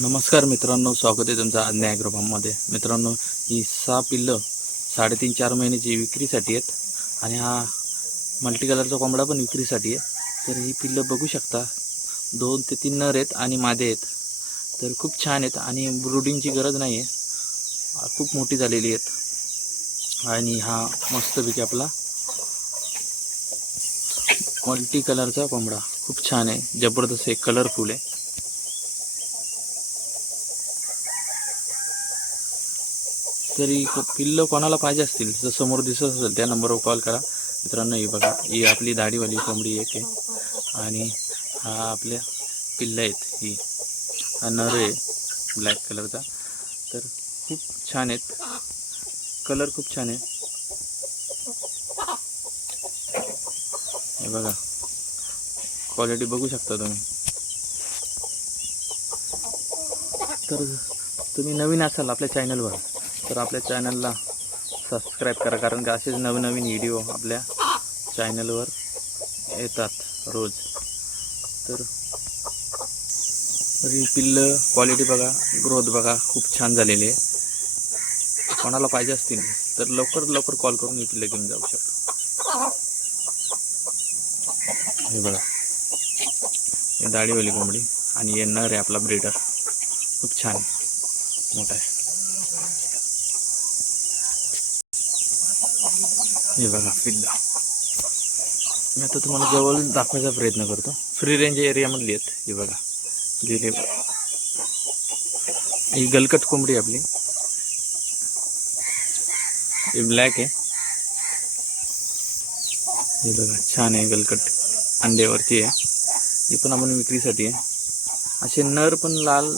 नमस्कार मित्रांनो स्वागत आहे तुमचं आज्ञा न्याय मित्रांनो ही सहा पिल्लं साडेतीन चार महिन्याची विक्रीसाठी आहेत आणि हा मल्टी कलरचा कोंबडा पण विक्रीसाठी आहे. तर ही पिल्लं बघू शकता दोन ते तीन नर आहेत आणि मादे आहेत. तर खूप छान आहेत आणि ब्रुडिंगची गरज नाही आहे खूप मोठी झालेली आहेत. आणि हा मस्तपैकी आपला मल्टी कलरचा कोंबडा. खूप छान आहे जबरदस्त आहे कलरफुल आहे. तरी पिल्लं कोणाला पाहिजे असतील जर समोर दिसत असेल त्या नंबरवर कॉल करा. मित्रांनो ही बघा ही आपली दाढीवाली कोंबडी एक आहे. आणि हा आपल्या पिल्लं आहेत ही. हा नर आहे ब्लॅक कलरचा. तर खूप छान आहेत. कलर खूप छान आहे. हे बघा. क्वालिटी बघू शकता तुम्ही. तर तुम्ही नवीन असाल आपल्या चॅनलवर तर आपल्या चॅनलला सबस्क्राईब करा कारण की असेच नवनवीन व्हिडिओ आपल्या चॅनलवर येतात रोज. तर तरी पिल्लं क्वालिटी बघा ग्रोथ बघा खूप छान झालेली आहे. कोणाला पाहिजे असतील तर लवकर लवकर कॉल करून ही पिल्लं घेऊन जाऊ शकतो. हे बघा. हे दाढीवाली कोंबडी आणि हे नर आहे आपला ब्रीडर खूप छान. आहे मोठा आहे. हे बघा पिल्ला मी आता तुम्हाला जवळ दाखवायचा प्रयत्न करतो. फ्री रेंज एरियामधली आहेत हे बघा. गेले. ही गलकट कोंबडी आपली. ही ब्लॅक आहे. हे बघा छान आहे गलकट. अंड्यावरची आहे. ही पण आपण विक्रीसाठी आहे. असे नर पण लाल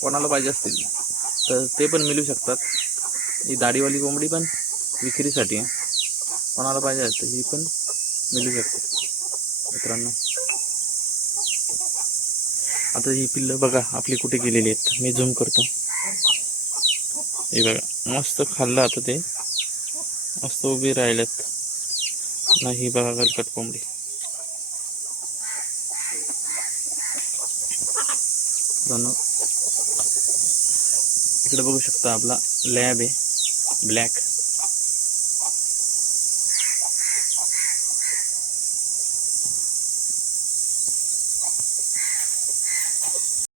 कोणाला पाहिजे असतील तर ते पण मिळू शकतात. ही दाढीवाली कोंबडी पण विक्रीसाठी आहे. कोणाला पाहिजे तर ही पण मिळू शकते. मित्रांनो. आता ही पिल्लं बघा आपली कुठे गेलेली आहेत. मी झूम करतो. हे बघा मस्त खाल्लं आता ते. मस्त उभी राहिलेत. नाही बघा गलकट कोंबडी. इकडे बघू शकता आपला लॅब आहे. ब्लॅक.